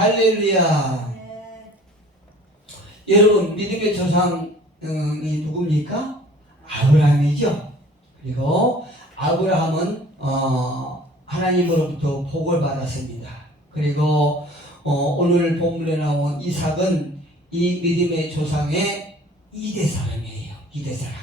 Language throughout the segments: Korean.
할렐루야. 네. 여러분 믿음의 조상이 누굽니까? 아브라함이죠. 그리고 아브라함은 어, 하나님으로부터 복을 받았습니다. 그리고 어, 오늘 본문에 나온 이삭은 이 믿음의 조상의 이대 사람이에요. 이대 사람.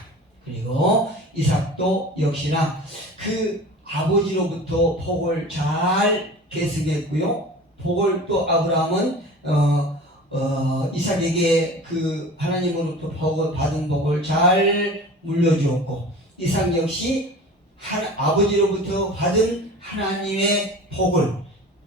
그리고 이삭도 역시나 그 아버지로부터 복을 잘 계승했고요. 복을 또 아브라함은 어, 어, 이삭에게 그 하나님으로부터 복을 받은 복을 잘 물려주었고 이삭 역시 하, 아버지로부터 받은 하나님의 복을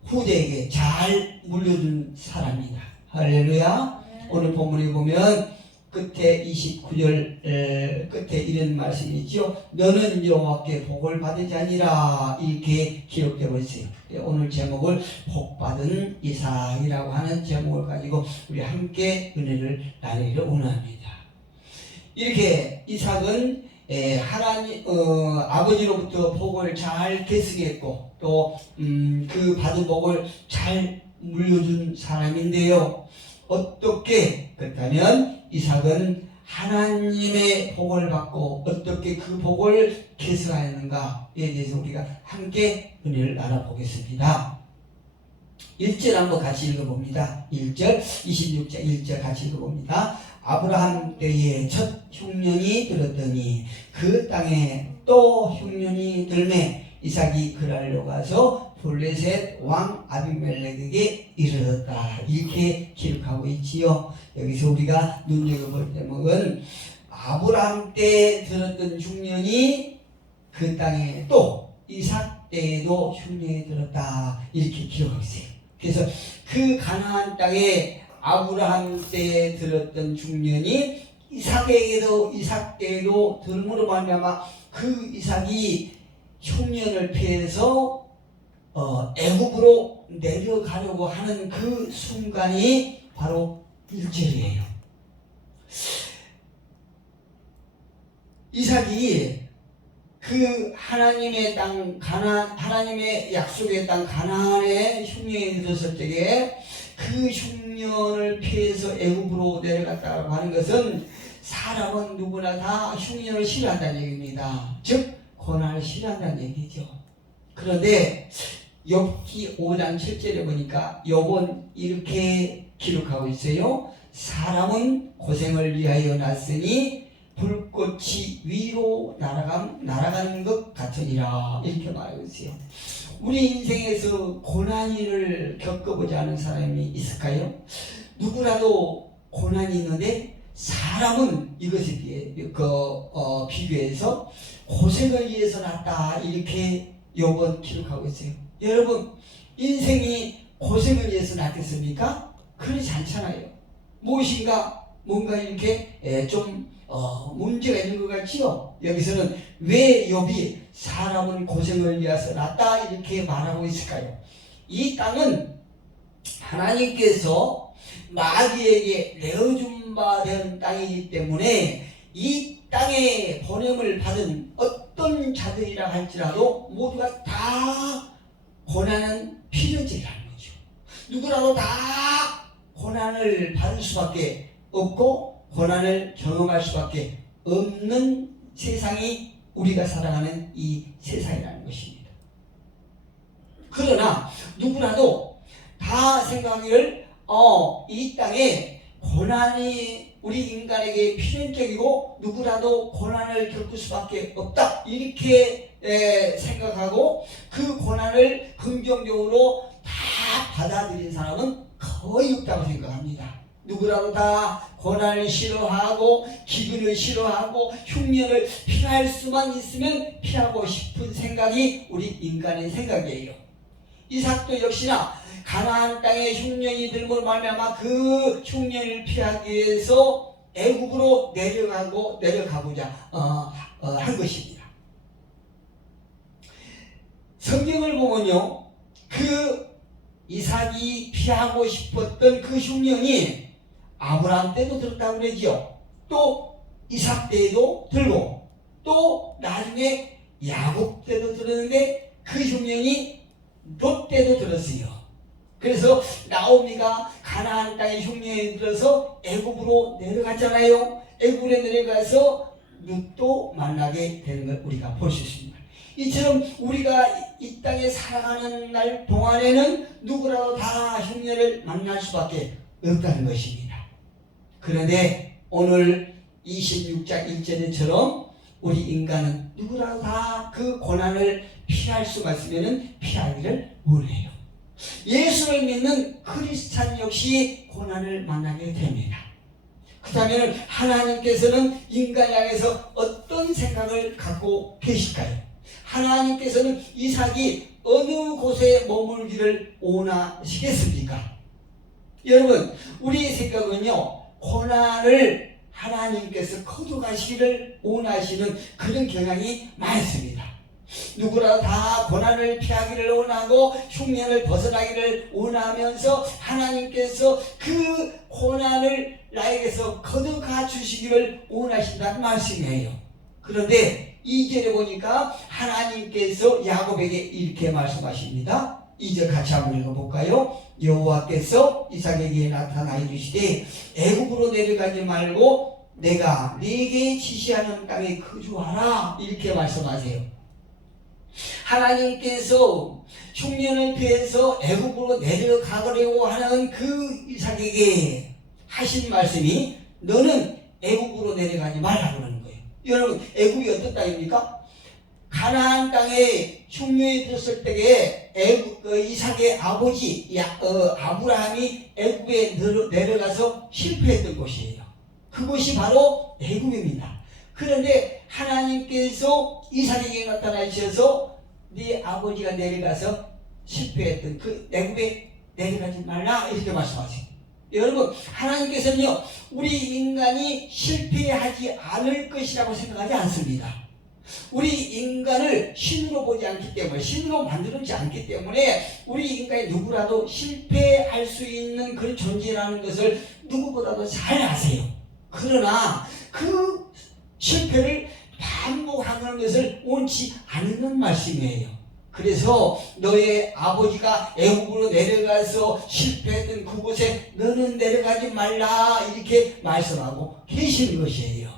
후대에게 잘 물려준 사람이다. 할렐루야. 오늘 본문에 보면 끝에 29절 에, 끝에 이런 말씀이 있죠. 너는 여호와께 복을 받은 자니라 이렇게 기록되고 있어요. 예, 오늘 제목을 복받은 이삭이라고 하는 제목을 가지고 우리 함께 은혜를 나누기를 원합니다. 이렇게 이삭은 에, 하나님 어, 아버지로부터 복을 잘 계승했고 또그 받은 복을 잘 물려준 사람인데요. 어떻게 그렇다면 이삭은 하나님의 복을 받고 어떻게 그 복을 계승하였는가에 대해서 우리가 함께 은혜를 나눠보겠습니다. 1절 한번 같이 읽어봅니다. 1절, 26절, 1절 같이 읽어봅니다. 아브라함 때에 첫 흉년이 들었더니 그 땅에 또 흉년이 들매 이삭이 그랄로 가서 블레셋 왕 아비멜렉에게 이르렀다. 이렇게 기록하고 있지요. 여기서 우리가 눈여겨볼 대목은 아브라함 때 들었던 흉년이 그 땅에 또 이삭 때에도 흉년이 들었다. 이렇게 기록하고 있어요. 그래서 그 가나안 땅에 아브라함 때에 들었던 흉년이 이삭에게도 이삭 때에도 들므로 말미암아 그 이삭이 흉년을 피해서 어, 애국으로 내려가려고 하는 그 순간이 바로 1절이에요. 이삭이 그 하나님의 땅 가나 하나님의 약속의 땅 가나안에 흉년이 들었을 때에 그 흉년을 피해서 애국으로 내려갔다고 하는 것은 사람은 누구나 다 흉년을 싫어한다는 얘기입니다. 즉 고난을 싫어한다는 얘기죠. 그런데 엽기 5장 7절에 보니까 욥은 이렇게 기록하고 있어요. 사람은 고생을 위하여 났으니 불꽃이 위로 날아감, 날아가는 것 같으니라 이렇게 말하고 있어요. 우리 인생에서 고난을 겪어보지 않은 사람이 있을까요? 누구라도 고난이 있는데 사람은 이것에 비해 그 어, 비교해서 고생을 위해서 났다 이렇게 요번 기록하고 있어요. 여러분 인생이 고생을 위해서 났겠습니까? 그렇지 않잖아요. 무엇인가 뭔가 이렇게 에, 좀 어, 문제가 있는 것 같지요. 여기서는 왜 욥이 사람은 고생을 위해서 났다 이렇게 말하고 있을까요? 이 땅은 하나님께서 마귀에게 내어준 바 된 땅이기 때문에 이 땅에 보냄을 받은 어떤 자들이라 할지라도 모두가 다 고난은 필요지라는 거죠. 누구라도 다 고난을 받을 수밖에 없고 고난을 경험할 수밖에 없는 세상이 우리가 살아가는 이 세상이라는 것입니다. 그러나 누구라도 다 생각을 어, 이 땅에 고난이 우리 인간에게 필연적이고 누구라도 고난을 겪을 수밖에 없다 이렇게 에, 생각하고 그 고난을 긍정적으로 다 받아들인 사람은 거의 없다고 생각합니다. 누구라도 다 고난을 싫어하고 기근을 싫어하고 흉년을 피할 수만 있으면 피하고 싶은 생각이 우리 인간의 생각이에요. 이삭도 역시나 가나안 땅에 흉년이 들고 말미암아 그 흉년을 피하기 위해서 애국으로 내려가고 내려가고자 어, 어, 한 것입니다. 성경을 보면요, 그 이삭이 피하고 싶었던 그 흉년이 아브라함 때도 들었다고 그러지요. 또 이삭 때도 들고 또 나중에 야곱 때도 들었는데 그 흉년이 롯 때도 들었어요. 그래서 나오미가 가나안 땅의 흉년에 들어서 애굽으로 내려갔잖아요. 애굽에 내려가서 룻도 만나게 되는 걸 우리가 볼 수 있습니다. 이처럼 우리가 이 땅에 살아가는 날 동안에는 누구라도 다 흉년을 만날 수밖에 없다는 것입니다. 그런데 오늘 26장 1절처럼 우리 인간은 누구라도 다 그 고난을 피할 수가 있으면 피하기를 원해요. 예수를 믿는 크리스찬 역시 고난을 만나게 됩니다. 그렇다면 하나님께서는 인간 향해서 어떤 생각을 갖고 계실까요? 하나님께서는 이삭이 어느 곳에 머물기를 원하시겠습니까? 여러분, 우리의 생각은요, 고난을 하나님께서 거둬가시기를 원하시는 그런 경향이 많습니다. 누구라도 다 고난을 피하기를 원하고 흉년을 벗어나기를 원하면서 하나님께서 그 고난을 나에게서 거둬가 주시기를 원하신다는 말씀이에요. 그런데 이절에 보니까 하나님께서 야곱에게 이렇게 말씀하십니다. 이절 같이 한번 읽어볼까요? 여호와께서 이삭에게 나타나 이르시되 애굽으로 내려가지 말고 내가 네게 지시하는 땅에 거주하라 이렇게 말씀하세요. 하나님께서 흉년을 피해서 애굽으로 내려가려고 하는 그 이삭에게 하신 말씀이 너는 애굽으로 내려가지 말라 그러는 거예요. 여러분 애굽이 어떤 땅입니까? 가나안 땅에 흉년이 들었을 때에 애굽 그 이삭의 아버지 야, 어, 아브라함이 애굽에 내려가서 실패했던 곳이에요. 그곳이 바로 애굽입니다. 그런데 하나님께서 이삭에게 나타나셔서 네 아버지가 내려가서 실패했던 그 애굽에 내려가지 말라 이렇게 말씀하세요. 여러분 하나님께서는요 우리 인간이 실패하지 않을 것이라고 생각하지 않습니다. 우리 인간을 신으로 보지 않기 때문에 신으로 만들지 않기 때문에 우리 인간이 누구라도 실패할 수 있는 그런 존재라는 것을 누구보다도 잘 아세요. 그러나 그 실패를 반복하는 것을 원치 않는 말씀이에요. 그래서 너의 아버지가 애국으로 내려가서 실패했던 그곳에 너는 내려가지 말라 이렇게 말씀하고 계시는 것이에요.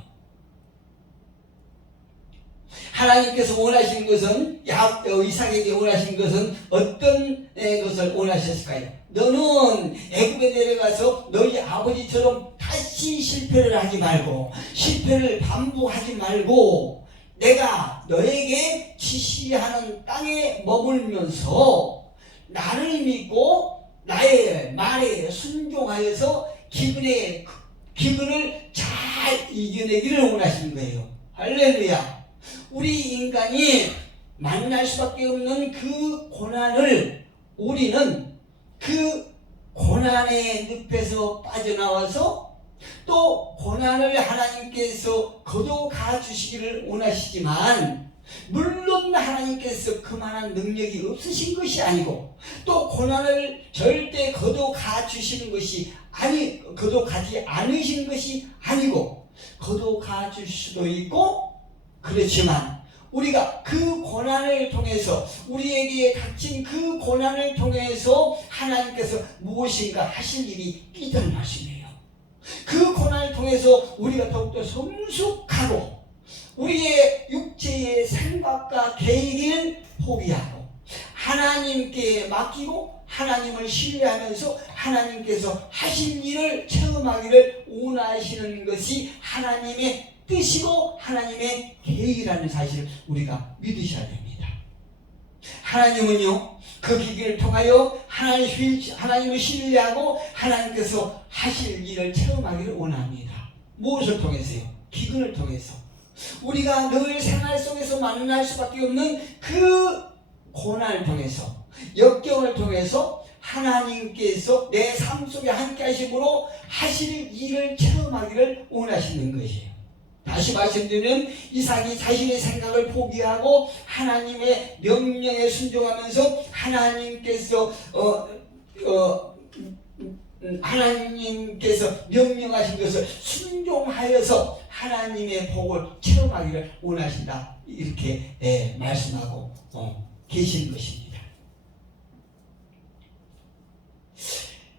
하나님께서 원하시는 것은 야 어, 이삭에게 원하신 것은 어떤 것을 원하셨을까요? 너는 애굽에 내려가서 너희 아버지처럼 다시 실패를 하지 말고 실패를 반복하지 말고 내가 너에게 지시하는 땅에 머물면서 나를 믿고 나의 말에 순종하여서 기근의 기근을 잘 이겨내기를 원하시는 거예요. 할렐루야. 우리 인간이 만날 수밖에 없는 그 고난을 우리는 그 고난의 늪에서 빠져나와서 또 고난을 하나님께서 거둬가 주시기를 원하시지만 물론 하나님께서 그만한 능력이 없으신 것이 아니고 또 고난을 절대 거둬가 주시는 것이 아니 거둬가지 않으신 것이 아니고 거둬가 줄 수도 있고 그렇지만 우리가 그 고난을 통해서 우리에게 닥친 그 고난을 통해서 하나님께서 무엇인가 하실 일이 말씀이에요. 그 고난을 통해서 우리가 더욱더 성숙하고 우리의 육체의 생각과 계획을 포기하고 하나님께 맡기고 하나님을 신뢰하면서 하나님께서 하신 일을 체험하기를 원하시는 것이 하나님의 뜻이고 하나님의 계획이라는 사실을 우리가 믿으셔야 됩니다. 하나님은요, 그 기기를 통하여 하나님, 하나님을 신뢰하고 하나님께서 하실 일을 체험하기를 원합니다. 무엇을 통해서요? 기근을 통해서. 우리가 늘 생활 속에서 만날 수밖에 없는 그 고난을 통해서, 역경을 통해서 하나님께서 내 삶 속에 함께 하심으로 하실 일을 체험하기를 원하시는 것이에요. 다시 말씀드리면 이삭이 자신의 생각을 포기하고 하나님의 명령에 순종하면서 하나님께서 어, 어, 하나님께서 명령하신 것을 순종하여서 하나님의 복을 체험하기를 원하신다 이렇게 예, 말씀하고 어, 계신 것입니다.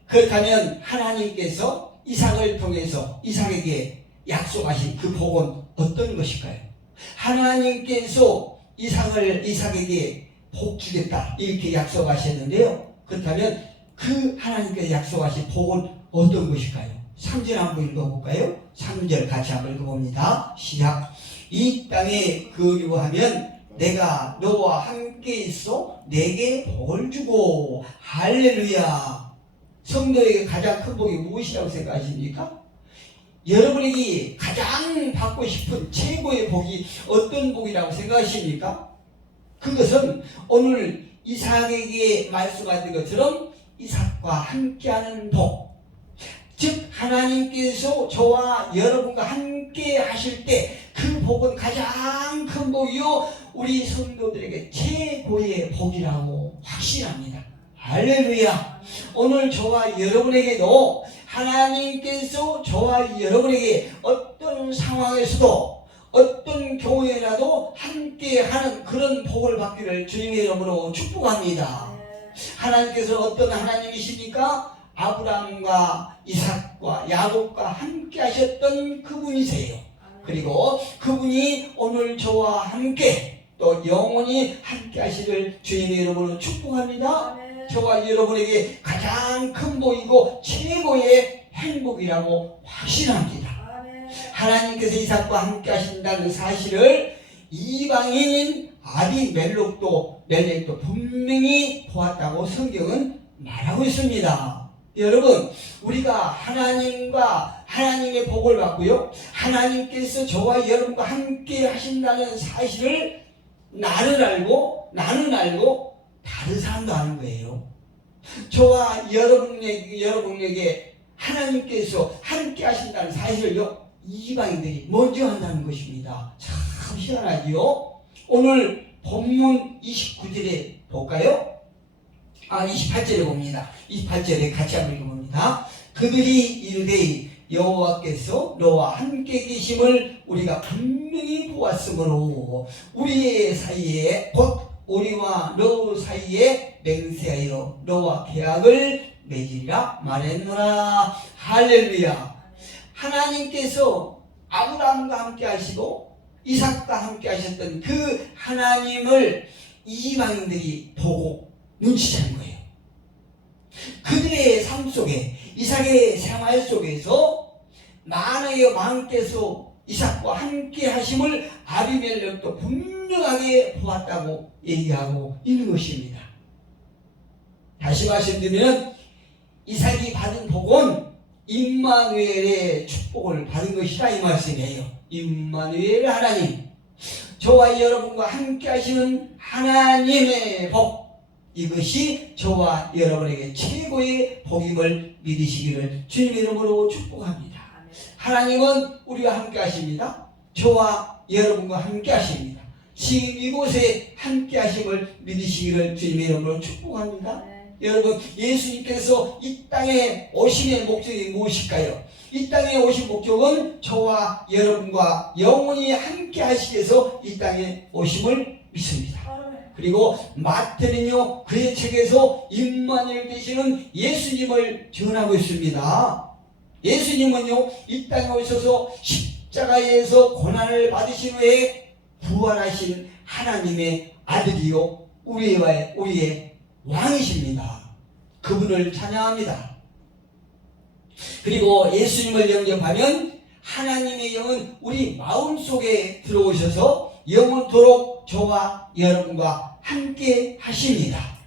그렇다면 하나님께서 이삭을 통해서 이삭에게 약속하신 그 복은 어떤 것일까요? 하나님께서 이삭을 이삭에게 복 주겠다 이렇게 약속하셨는데요. 그렇다면 그 하나님께서 약속하신 복은 어떤 것일까요? 3절 한번 읽어볼까요? 3절 같이 한번 읽어봅니다. 시작. 이 땅에 거류하면 내가 너와 함께 있어 내게 복을 주고 할렐루야. 성도에게 가장 큰 복이 무엇이라고 생각하십니까? 여러분에게 가장 받고 싶은 최고의 복이 어떤 복이라고 생각하십니까? 그것은 오늘 이삭에게 말씀하신 것처럼 이삭과 함께하는 복. 즉 하나님께서 저와 여러분과 함께 하실 때 그 복은 가장 큰 복이요 우리 성도들에게 최고의 복이라고 확신합니다. 할렐루야. 오늘 저와 여러분에게도 하나님께서 저와 여러분에게 어떤 상황에서도 어떤 경우에라도 함께 하는 그런 복을 받기를 주님의 이름으로 축복합니다. 하나님께서 어떤 하나님이십니까? 아브라함과 이삭과 야곱과 함께 하셨던 그분이세요. 그리고 그분이 오늘 저와 함께 또 영원히 함께 하시를 주님의 이름으로 축복합니다. 저와 여러분에게 가장 큰 복이고 최고의 행복이라고 확신합니다. 하나님께서 이삭과 함께 하신다는 사실을 이방인인 아비 멜록도 멜렉도 분명히 보았다고 성경은 말하고 있습니다. 여러분, 우리가 하나님과 하나님의 복을 받고요. 하나님께서 저와 여러분과 함께 하신다는 사실을 나를 알고 나는 알고 다른 사람도 아는 거예요. 저와 여러분에게, 여러분에게 하나님께서 함께 하신다는 사실을요, 이방인들이 먼저 한다는 것입니다. 참 희한하지요? 오늘 본문 29절에 볼까요? 아, 28절에 봅니다. 28절에 같이 한번 읽어봅니다. 그들이 이르되 여호와께서 너와 함께 계심을 우리가 분명히 보았으므로 우리의 사이에 곧 우리와 너 사이에 맹세하여 너와 계약을 맺으리라 말했노라. 할렐루야. 하나님께서 아브라함과 함께 하시고 이삭과 함께 하셨던 그 하나님을 이방인들이 보고 눈치챈 거예요. 그들의 삶 속에 이삭의 생활 속에서 만의 왕께서 이삭과 함께 하심을 아비멜렉도 분명하게 보았다고 얘기하고 있는 것입니다. 다시 말씀드리면 이삭이 받은 복은 임마누엘의 축복을 받은 것이다 이 말씀이에요. 임마누엘 하나님 저와 여러분과 함께 하시는 하나님의 복 이것이 저와 여러분에게 최고의 복임을 믿으시기를 주님의 이름으로 축복합니다. 하나님은 우리와 함께 하십니다. 저와 여러분과 함께 하십니다. 지금 이곳에 함께 하심을 믿으시기를 주님의 이름으로 축복합니다. 여러분, 예수님께서 이 땅에 오심의 목적이 무엇일까요? 이 땅에 오신 목적은 저와 여러분과 영원히 함께 하시기 위해서 이 땅에 오심을 믿습니다. 그리고 마태는요 그의 책에서 임마누엘 되시는 예수님을 전하고 있습니다. 예수님은요 이 땅에 오셔서 십자가에서 고난을 받으신 후에 부활하신 하나님의 아들이요 우리의 우리의 왕이십니다. 그분을 찬양합니다. 그리고 예수님을 영접하면 하나님의 영은 우리 마음 속에 들어오셔서 영원토록 저와 여러분과 함께 하십니다.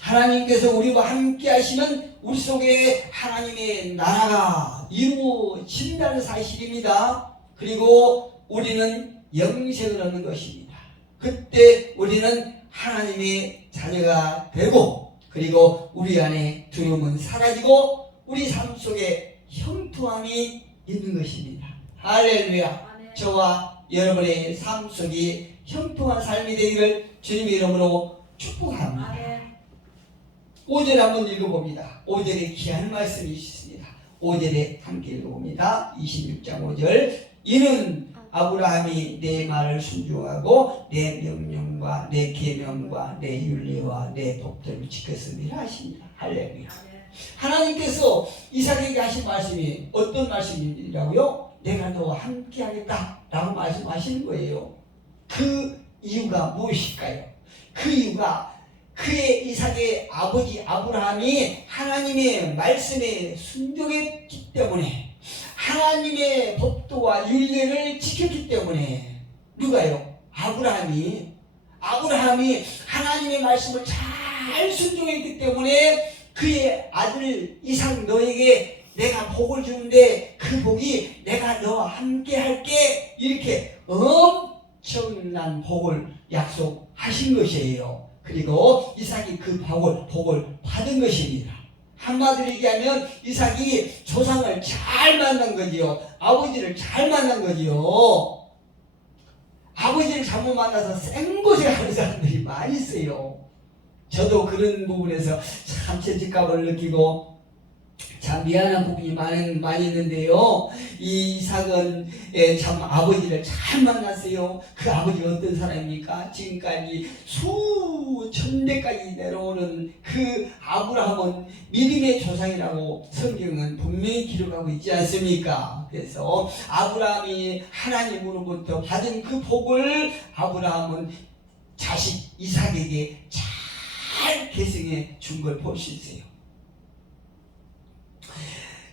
하나님께서 우리와 함께 하시면 우리 속에 하나님의 나라가 이루어진다는 사실입니다. 그리고 우리는 영생을 얻는 것입니다. 그때 우리는 하나님의 자녀가 되고 그리고 우리 안에 두려움은 사라지고 우리 삶 속에 형통함이 있는 것입니다. 할렐루야. 저와 여러분의 삶 속이 형통한 삶이 되기를 주님의 이름으로 축복합니다. 5절 한번 읽어봅니다. 5절에 귀한 말씀이 있습니다. 5절에 함께 읽어봅니다. 26장 5절 이는 아브라함이 내 말을 순종하고 내 명령과 내 계명과 내 윤리와 내 법도를 지켰습니다 하십니다. 할렐루야. 하나님께서 이삭에게 하신 말씀이 어떤 말씀이라고요? 내가 너와 함께 하겠다 라고 말씀하시는 거예요. 그 이유가 무엇일까요? 그 이유가 그의 이삭의 아버지 아브라함이 하나님의 말씀에 순종했기 때문에 하나님의 법도와 윤례를 지켰기 때문에 누가요? 아브라함이 아브라함이 하나님의 말씀을 잘 순종했기 때문에 그의 아들 이삭 너에게 내가 복을 주는데 그 복이 내가 너와 함께 할게 이렇게 엄청난 복을 약속하신 것이에요. 그리고 이삭이 그 복을, 복을 받은 것입니다. 한마디로 얘기하면 이삭이 조상을 잘 만난 거지요. 아버지를 잘 만난 거지요. 아버지를 잘못 만나서 생고생 하는 사람들이 많이 있어요. 저도 그런 부분에서 참 죄책감을 느끼고 참 미안한 부분이 많이, 많이 있는데요. 이 이삭은 예, 참 아버지를 잘 만났어요. 그 아버지가 어떤 사람입니까? 지금까지 수천 대까지 내려오는 그 아브라함은 믿음의 조상이라고 성경은 분명히 기록하고 있지 않습니까? 그래서 아브라함이 하나님으로부터 받은 그 복을 아브라함은 자식 이삭에게 잘 계승해 준 걸 볼 수 있어요.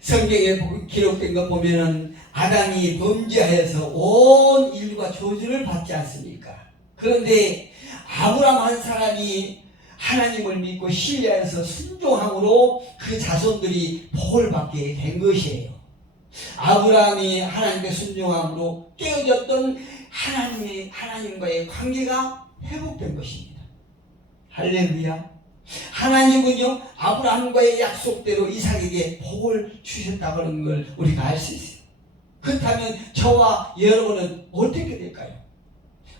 성경에 기록된 거 보면은 아담이 범죄하여서 온 인류가 저주를 받지 않습니까? 그런데 아브라함 한 사람이 하나님을 믿고 신뢰해서 순종함으로 그 자손들이 복을 받게 된 것이에요. 아브라함이 하나님께 순종함으로 깨어졌던 하나님의 하나님과의 관계가 회복된 것입니다. 할렐루야. 하나님은요 아브라함과의 약속대로 이삭에게 복을 주셨다는 걸 우리가 알 수 있어요. 그렇다면 저와 여러분은 어떻게 될까요?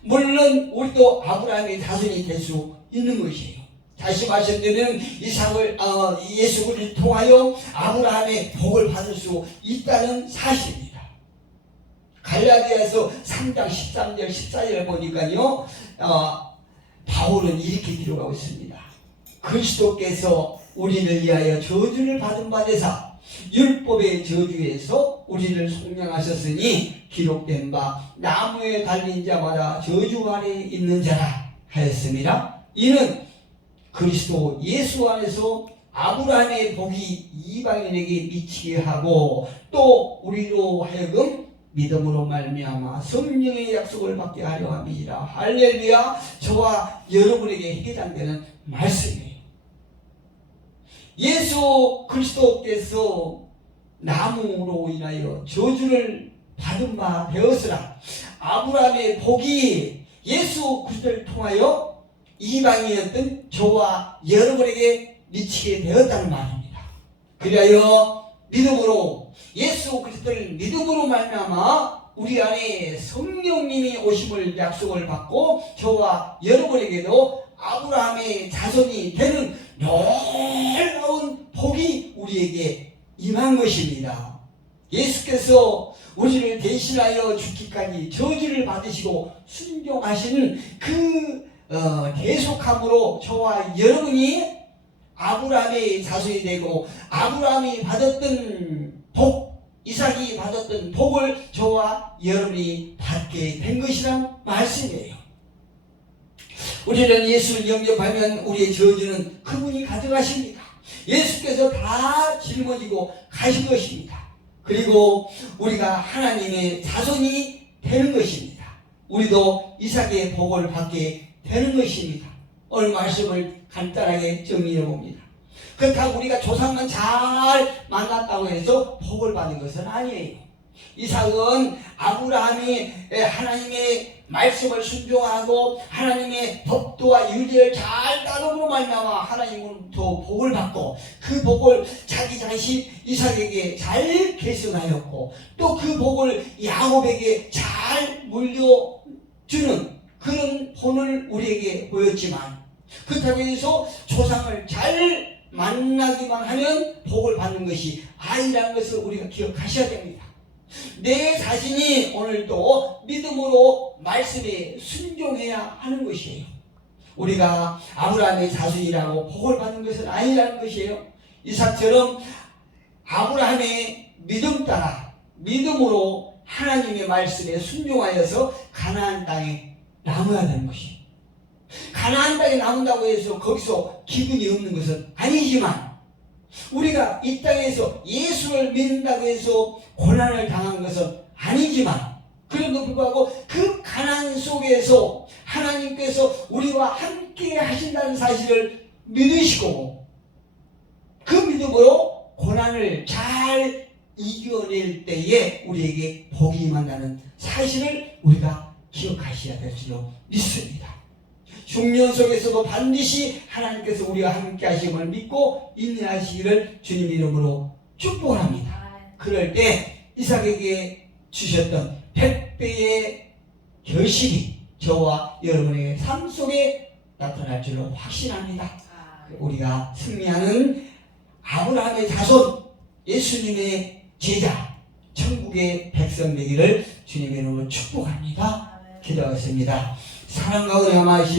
물론 우리도 아브라함의 자손이 될 수 있는 것이에요. 다시 말씀드리면 이삭을 어, 예수 그리스도를 통하여 아브라함의 복을 받을 수 있다는 사실입니다. 갈라디아서 3장 13절 14절을 보니까요 어, 바울은 이렇게 기록하고 있습니다. 그리스도께서 우리를 위하여 저주를 받은 바 되사 율법의 저주에서 우리를 속량하셨으니 기록된 바 나무에 달린 자마다 저주 아래 있는 자라 하였습니다. 이는 그리스도 예수 안에서 아브라함의 복이 이방인에게 미치게 하고 또 우리로 하여금 믿음으로 말미암아 성령의 약속을 받게 하려 함이라 할렐루야 저와 여러분에게 해당되는 말씀이에요. 예수 그리스도께서 나무로 인하여 저주를 받은 바 되었으나 아브라함의 복이 예수 그리스도를 통하여 이방이었던 저와 여러분에게 미치게 되었다는 말입니다. 그리하여 믿음으로 예수 그리스도를 믿음으로 말미암아 우리 안에 성령님이 오심을 약속을 받고 저와 여러분에게도 아브라함의 자손이 되는 놀라운 복이 우리에게 임한 것입니다. 예수께서 우리를 대신하여 죽기까지 저주를 받으시고 순종하시는 그 어, 계속함으로 저와 여러분이 아브라함의 자손이 되고 아브라함이 받았던 복, 이삭이 받았던 복을 저와 여러분이 받게 된 것이란 말씀이에요. 우리는 예수를 영접하면 우리의 저주는 그분이 가져가십니다. 예수께서 다 짊어지고 가신 것입니다. 그리고 우리가 하나님의 자손이 되는 것입니다. 우리도 이삭의 복을 받게 되는 것입니다. 오늘 말씀을 간단하게 정리해 봅니다. 그렇다고 우리가 조상만 잘 만났다고 해서 복을 받는 것은 아니에요. 이삭은 아브라함이 하나님의 말씀을 순종하고 하나님의 법도와 유리를 잘 따르므로 말미암아 하나님으로부터 복을 받고 그 복을 자기 자식 이삭에게 잘 계승하였고 또 그 복을 야곱에게 잘 물려주는 그런 본을 우리에게 보였지만 그렇다고 해서 조상을 잘 만나기만 하면 복을 받는 것이 아니라는 것을 우리가 기억하셔야 됩니다. 내 자신이 오늘도 믿음으로 말씀에 순종해야 하는 것이에요. 우리가 아브라함의 자손이라고 복을 받는 것은 아니라는 것이에요. 이삭처럼 아브라함의 믿음 따라 믿음으로 하나님의 말씀에 순종하여서 가나안 땅에 남아야 되는 것이. 가나안 땅에 남는다고 해서 거기서 기분이 없는 것은 아니지만 우리가 이 땅에서 예수를 믿는다고 해서 고난을 당한 것은 아니지만 그래도 불구하고 그 가난 속에서 하나님께서 우리와 함께 하신다는 사실을 믿으시고 그 믿음으로 고난을 잘 이겨낼 때에 우리에게 복이 임한다는 사실을 우리가 기억하셔야 될 줄로 믿습니다. 흉년 속에서도 반드시 하나님께서 우리와 함께 하심을 믿고 인내하시기를 주님 이름으로 축복합니다. 그럴 때 이삭에게 주셨던 백배의 결실이 저와 여러분의 삶 속에 나타날 줄로 확신합니다. 우리가 승리하는 아브라함의 자손 예수님의 제자 천국의 백성 되기를 주님의 이름으로 축복합니다. 기도하겠습니다. 사랑과 많으신